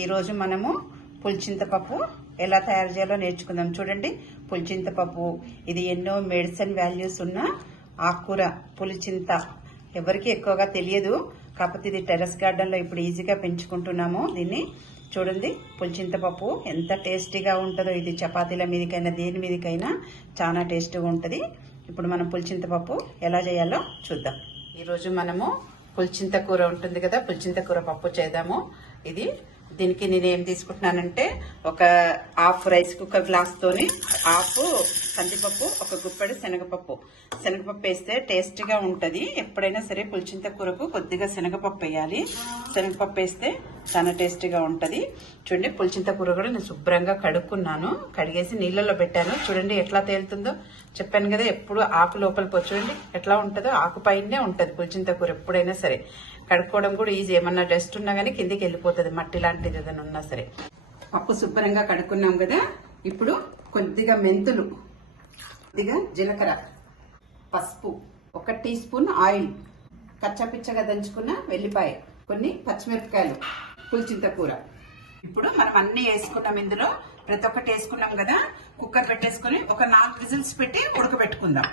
ఈరోజు మనము పులిచింతపప్పు ఎలా తయారు చేయాలో నేర్చుకుందాం. చూడండి పులిచింతపప్పు ఇది ఎన్నో మెడిసిన్ వాల్యూస్ ఉన్న ఆకుకూర పులిచింత. ఎవరికి ఎక్కువగా తెలియదు కాకపోతే ఇది టెర్రస్ గార్డెన్లో ఇప్పుడు ఈజీగా పెంచుకుంటున్నాము దీన్ని. చూడండి పులిచింతపప్పు ఎంత టేస్టీగా ఉంటుందో ఇది చపాతీల మీదకైనా దేని మీదకైనా చాలా టేస్టీగా ఉంటుంది. ఇప్పుడు మనం పులిచింతపప్పు ఎలా చేయాలో చూద్దాం. ఈరోజు మనము పులిచింత కూర ఉంటుంది కదా పులిచింత కూర పప్పు చేద్దాము. ఇది దీనికి నేను ఏం తీసుకుంటున్నానంటే ఒక హాఫ్ రైస్ కుక్కర్ గ్లాస్ తోని హాఫ్ కందిపప్పు ఒక గుప్పెడు శనగపప్పు. శనగపప్పు వేస్తే టేస్టీగా ఉంటుంది. ఎప్పుడైనా సరే పులిచింత కూరకు కొద్దిగా శనగపప్పు వేయాలి. శనగపప్పు వేస్తే చాలా టేస్టీగా ఉంటుంది. చూడండి పులిచింత కూర కూడా నేను శుభ్రంగా కడుక్కున్నాను. కడిగేసి నీళ్ళలో పెట్టాను. చూడండి ఎట్లా తేలుతుందో చెప్పాను కదా ఎప్పుడు ఆకు లోపలికి వచ్చి చూడండి ఎట్లా ఉంటుందో ఆకు పైనే ఉంటుంది పులిచింత కూర ఎప్పుడైనా సరే. కడుక్కోవడం కూడా ఈజీ ఏమన్నా డస్ట్ ఉన్నా కానీ కిందికి వెళ్ళిపోతుంది. మట్టి లాంటిది ఏదైనా ఉన్నా సరే. పప్పు శుభ్రంగా కడుక్కున్నాం కదా ఇప్పుడు కొద్దిగా మెంతులు కొద్దిగా జీలకర్ర పసుపు ఒక టీ స్పూన్ ఆయిల్ కచ్చపిచ్చగా దంచుకున్న వెల్లిపాయ కొన్ని పచ్చిమిరపకాయలు పులిచింత కూర ఇప్పుడు మనం అన్ని వేసుకున్నాం ఇందులో. ప్రతి ఒక్కటి వేసుకున్నాం కదా కుక్కర్ పెట్టేసుకుని ఒక నాలుగు విజిల్స్ పెట్టి ఉడకబెట్టుకుందాం.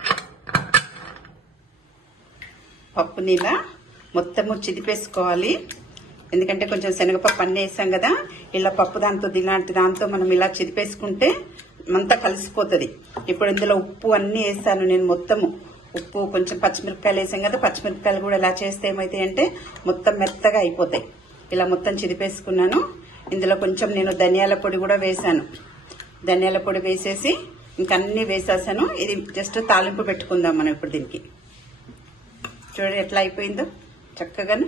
పప్పు నీళ్ళ మొత్తము చిదిపేసుకోవాలి. ఎందుకంటే కొంచెం శనగపప్పు అన్నీ వేసాం కదా ఇలా పప్పు దాంతో ఇలాంటి దాంతో మనం ఇలా చిదిపేసుకుంటే అంతా కలిసిపోతుంది. ఇప్పుడు ఇందులో ఉప్పు అన్నీ వేసాను నేను మొత్తము. ఉప్పు కొంచెం పచ్చిమిరపకాయలు వేసాం కదా పచ్చిమిరపకాయలు కూడా ఇలా చేస్తే ఏమైతాయి అంటే మొత్తం మెత్తగా అయిపోతాయి. ఇలా మొత్తం చిదిపేసుకున్నాను. ఇందులో కొంచెం నేను ధనియాల పొడి కూడా వేసాను. ధనియాల పొడి వేసేసి ఇంకా అన్ని వేసేసాను. ఇది జస్ట్ తాలింపు పెట్టుకుందాం మనం ఇప్పుడు దీనికి. చూడండి ఎట్లా అయిపోయిందో. చక్కగాను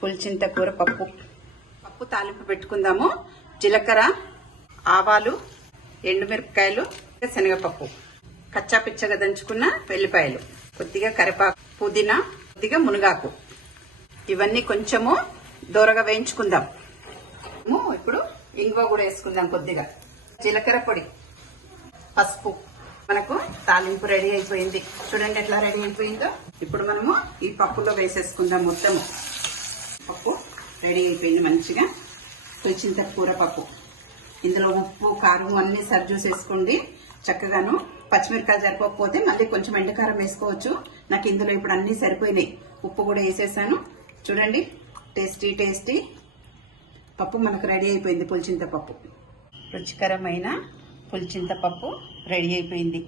పులిచింత కూర పప్పు పప్పు తాలింపు పెట్టుకుందాము. జీలకర్ర ఆవాలు ఎండుమిరపకాయలు శనగపప్పు కచ్చా పిచ్చగా దంచుకున్న వెల్లిపాయలు కొద్దిగా కరివేపాకు పుదీనా కొద్దిగా మునగాకు. ఇవన్నీ కొంచెము దూరగా వేయించుకుందాం. ఇప్పుడు ఇంగువ కూడా వేసుకుందాం కొద్దిగా. జీలకర్ర పొడి పసుపు. మనకు తాలింపు రెడీ అయిపోయింది. చూడండి ఎట్లా రెడీ అయిపోయిందో. ఇప్పుడు మనము ఈ పప్పులో వేసేసుకుందాం మొత్తము. పప్పు రెడీ అయిపోయింది మంచిగా. చింత కూర పప్పు. ఇందులో ఉప్పు కారం అన్ని సర్వ్ చూసేసుకోండి. చక్కగాను పచ్చిమిరకాయలు సరిపోకపోతే మళ్ళీ కొంచెం ఎండకారం వేసుకోవచ్చు. నాకు ఇందులో ఇప్పుడు అన్ని సరిపోయినాయి. ఉప్పు కూడా వేసేసాను. చూడండి టేస్టీ టేస్టీ. పప్పు మనకు రెడీ అయిపోయింది పులిచింత పప్పు. రుచికరమైన పులిచింతపప్పు రెడీ అయిపోయింది.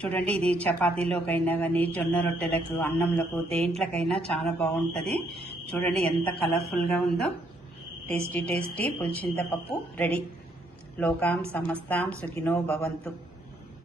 చూడండి ఇది చపాతీలోకైనా కానీ జొన్న రొట్టెలకు అన్నంలకు దేంట్లకైనా చాలా బాగుంటుంది. చూడండి ఎంత కలర్ఫుల్గా ఉందో. టేస్టీ టేస్టీ పులిచింతపప్పు రెడీ. లోకాం సమస్తాం సుఖినో భవంతు.